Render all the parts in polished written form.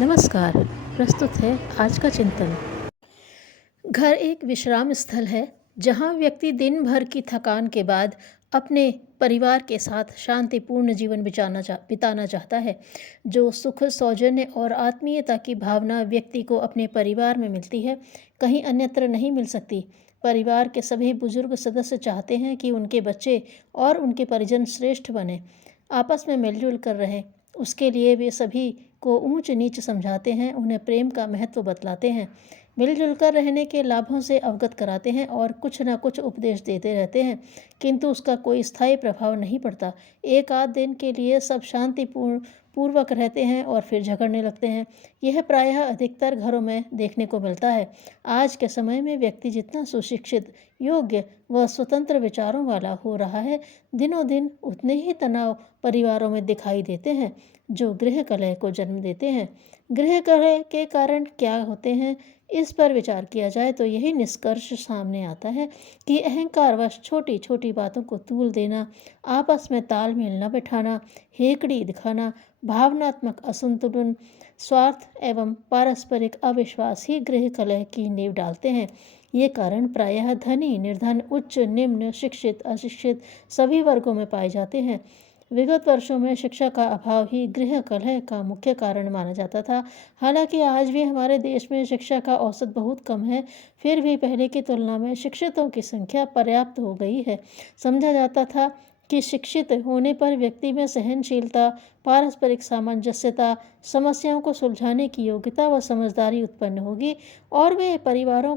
नमस्कार। प्रस्तुत है आज का चिंतन। घर एक विश्राम स्थल है जहाँ व्यक्ति दिन भर की थकान के बाद अपने परिवार के साथ शांतिपूर्ण जीवन बिताना चाहता है। जो सुख, सौजन्य और आत्मीयता की भावना व्यक्ति को अपने परिवार में मिलती है, कहीं अन्यत्र नहीं मिल सकती। परिवार के सभी बुजुर्ग सदस्य चाहते हैं कि उनके बच्चे और उनके परिजन श्रेष्ठ बने, आपस में मिलजुल कर रहें। उसके लिए वे सभी को ऊंच नीच समझाते हैं, उन्हें प्रेम का महत्व बतलाते हैं, मिलजुल कर रहने के लाभों से अवगत कराते हैं और कुछ न कुछ उपदेश देते रहते हैं, किंतु उसका कोई स्थायी प्रभाव नहीं पड़ता। एक आध दिन के लिए सब पूर्वक रहते हैं और फिर झगड़ने लगते हैं। यह प्रायः अधिकतर घरों में देखने को मिलता है। आज के समय में व्यक्ति जितना सुशिक्षित, योग्य व स्वतंत्र विचारों वाला हो रहा है, दिनों दिन उतने ही तनाव परिवारों में दिखाई देते हैं, जो गृह कलह को जन्म देते हैं। गृह कलह के कारण क्या होते हैं, इस पर विचार किया जाए तो यही निष्कर्ष सामने आता है कि अहंकारवश छोटी छोटी बातों को तूल देना, आपस में तालमेल न बैठाना, हेकड़ी दिखाना, भावनात्मक असंतुलन, स्वार्थ एवं पारस्परिक अविश्वास ही गृह कलह की नींव डालते हैं। ये कारण प्रायः धनी, निर्धन, उच्च, निम्न, शिक्षित, अशिक्षित सभी वर्गों में पाए जाते हैं। विगत वर्षों में शिक्षा का अभाव ही गृह कलह का मुख्य कारण माना जाता था। हालांकि आज भी हमारे देश में शिक्षा का औसत बहुत कम है, फिर भी पहले की तुलना में शिक्षितों की संख्या पर्याप्त हो गई है। समझा जाता था कि शिक्षित होने पर व्यक्ति में सहनशीलता, पारस्परिक सामंजस्यता, समस्याओं को सुलझाने की योग्यता व समझदारी उत्पन्न होगी और वे परिवारों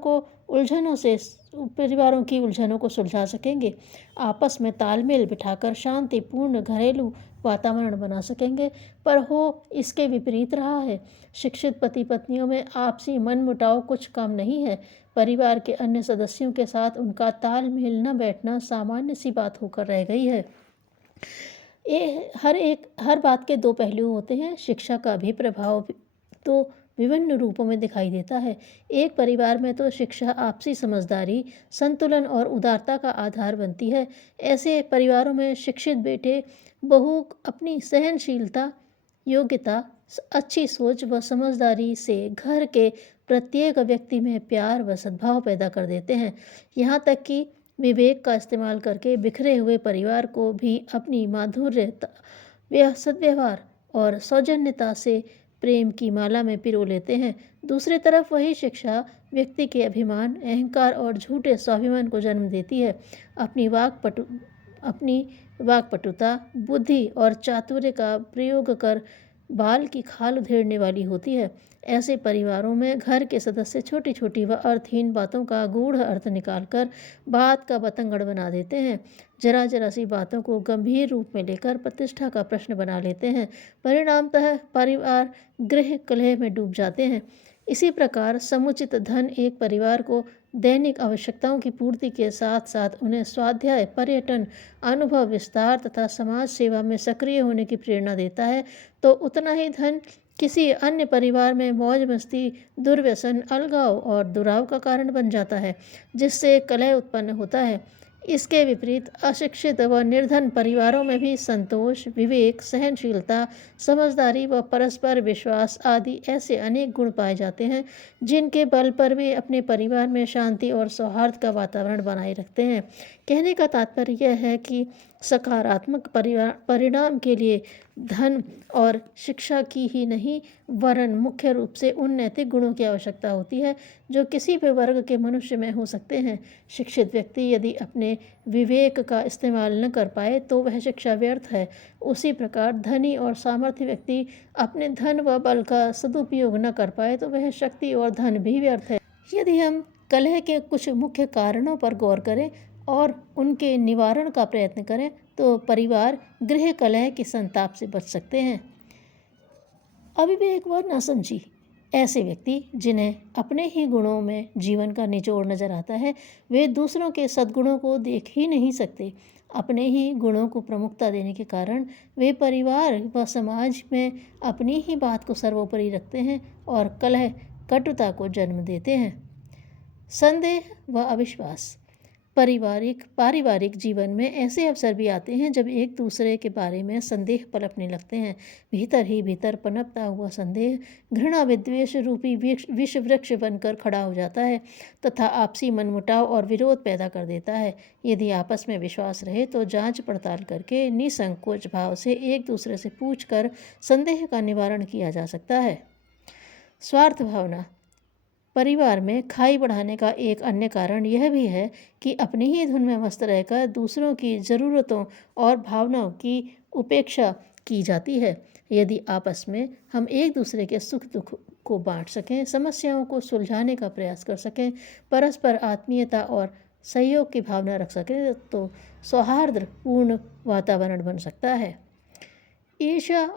की उलझनों को सुलझा सकेंगे, आपस में तालमेल बिठाकर शांतिपूर्ण घरेलू वातावरण बना सकेंगे। पर हो इसके विपरीत रहा है। शिक्षित पति पत्नियों में आपसी मनमुटाव कुछ कम नहीं है। परिवार के अन्य सदस्यों के साथ उनका तालमेल न बैठना सामान्य सी बात होकर रह गई है। हर बात के दो पहलू होते हैं। शिक्षा का भी प्रभाव तो विभिन्न रूपों में दिखाई देता है। एक परिवार में तो शिक्षा आपसी समझदारी, संतुलन और उदारता का आधार बनती है। ऐसे परिवारों में शिक्षित बेटे बहू अपनी सहनशीलता, योग्यता, अच्छी सोच व समझदारी से घर के प्रत्येक व्यक्ति में प्यार व सद्भाव पैदा कर देते हैं। यहाँ तक कि विवेक का इस्तेमाल करके बिखरे हुए परिवार को भी अपनी माधुर्यता, सद्व्यवहार और सौजन्यता से प्रेम की माला में पिरो लेते हैं। दूसरी तरफ वही शिक्षा व्यक्ति के अभिमान, अहंकार और झूठे स्वाभिमान को जन्म देती है। अपनी वाक्पटुता, बुद्धि और चातुर्य का प्रयोग कर बाल की खाल उधेड़ने वाली होती है। ऐसे परिवारों में घर के सदस्य छोटी छोटी व अर्थहीन बातों का गूढ़ अर्थ निकालकर बात का बतंगड़ बना देते हैं। जरा जरा सी बातों को गंभीर रूप में लेकर प्रतिष्ठा का प्रश्न बना लेते हैं। परिणामतः परिवार गृह कलह में डूब जाते हैं। इसी प्रकार समुचित धन एक परिवार को दैनिक आवश्यकताओं की पूर्ति के साथ साथ उन्हें स्वाध्याय, पर्यटन, अनुभव विस्तार तथा समाज सेवा में सक्रिय होने की प्रेरणा देता है, तो उतना ही धन किसी अन्य परिवार में मौज मस्ती, दुर्व्यसन, अलगाव और दुराव का कारण बन जाता है, जिससे कलह उत्पन्न होता है। इसके विपरीत अशिक्षित व निर्धन परिवारों में भी संतोष, विवेक, सहनशीलता, समझदारी व परस्पर विश्वास आदि ऐसे अनेक गुण पाए जाते हैं, जिनके बल पर वे अपने परिवार में शांति और सौहार्द का वातावरण बनाए रखते हैं। कहने का तात्पर्य यह है कि सकारात्मक परिणाम के लिए धन और शिक्षा की ही नहीं, वरन मुख्य रूप से उन नैतिक गुणों की आवश्यकता होती है जो किसी भी वर्ग के मनुष्य में हो सकते हैं। शिक्षित व्यक्ति यदि अपने विवेक का इस्तेमाल न कर पाए तो वह शिक्षा व्यर्थ है। उसी प्रकार धनी और सामर्थ्य व्यक्ति अपने धन व बल का सदुपयोग न कर पाए तो वह शक्ति और धन भी व्यर्थ है। यदि हम कलह के कुछ मुख्य कारणों पर गौर करें और उनके निवारण का प्रयत्न करें तो परिवार गृह कलह के संताप से बच सकते हैं। अविवेक व नासमझी ऐसे व्यक्ति जिन्हें अपने ही गुणों में जीवन का निचोड़ नजर आता है, वे दूसरों के सद्गुणों को देख ही नहीं सकते। अपने ही गुणों को प्रमुखता देने के कारण वे परिवार व समाज में अपनी ही बात को सर्वोपरि रखते हैं और कलह, कटुता को जन्म देते हैं। संदेह व अविश्वास पारिवारिक जीवन में ऐसे अवसर भी आते हैं जब एक दूसरे के बारे में संदेह पनपने लगते हैं। भीतर ही भीतर पनपता हुआ संदेह घृणा विद्वेष रूपी विष वृक्ष बनकर खड़ा हो जाता है तथा आपसी मनमुटाव और विरोध पैदा कर देता है। यदि आपस में विश्वास रहे तो जांच पड़ताल करके निसंकोच भाव से एक दूसरे से पूछकर संदेह का निवारण किया जा सकता है। स्वार्थ भावना। परिवार में खाई बढ़ाने का एक अन्य कारण यह भी है कि अपनी ही धुन में मस्त रहकर दूसरों की ज़रूरतों और भावनाओं की उपेक्षा की जाती है। यदि आपस में हम एक दूसरे के सुख दुख को बांट सकें, समस्याओं को सुलझाने का प्रयास कर सकें, परस्पर आत्मीयता और सहयोग की भावना रख सकें तो सौहार्दपूर्ण वातावरण बन सकता है। ईर्ष्या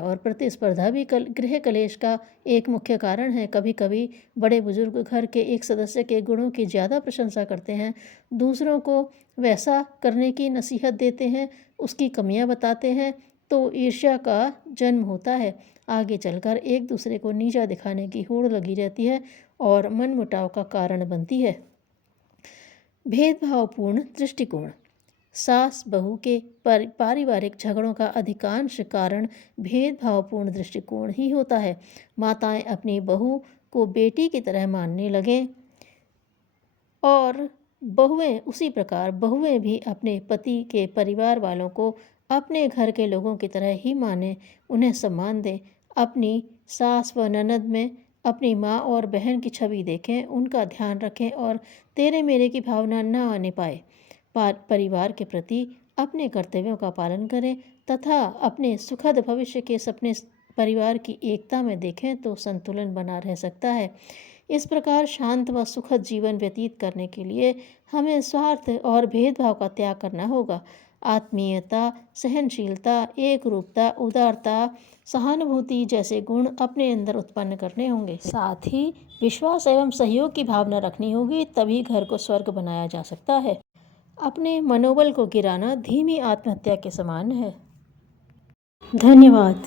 और प्रतिस्पर्धा भी गृह कलेश का एक मुख्य कारण है। कभी कभी बड़े बुजुर्ग घर के एक सदस्य के गुणों की ज़्यादा प्रशंसा करते हैं, दूसरों को वैसा करने की नसीहत देते हैं, उसकी कमियां बताते हैं, तो ईर्ष्या का जन्म होता है। आगे चलकर एक दूसरे को नीचा दिखाने की होड़ लगी रहती है और मनमुटाव का कारण बनती है। भेदभावपूर्ण दृष्टिकोण। सास बहू के पारिवारिक झगड़ों का अधिकांश कारण भेदभावपूर्ण दृष्टिकोण ही होता है। माताएं अपनी बहू को बेटी की तरह मानने लगें और बहुएं भी अपने पति के परिवार वालों को अपने घर के लोगों की तरह ही माने, उन्हें सम्मान दें। अपनी सास व ननद में अपनी माँ और बहन की छवि देखें, उनका ध्यान रखें और तेरे मेरे की भावना न आने पाए। परिवार के प्रति अपने कर्तव्यों का पालन करें तथा अपने सुखद भविष्य के सपने परिवार की एकता में देखें तो संतुलन बना रह सकता है। इस प्रकार शांत व सुखद जीवन व्यतीत करने के लिए हमें स्वार्थ और भेदभाव का त्याग करना होगा। आत्मीयता, सहनशीलता, एकरूपता, उदारता, सहानुभूति जैसे गुण अपने अंदर उत्पन्न करने होंगे। साथ ही विश्वास एवं सहयोग की भावना रखनी होगी, तभी घर को स्वर्ग बनाया जा सकता है। अपने मनोबल को गिराना धीमी आत्महत्या के समान है। धन्यवाद।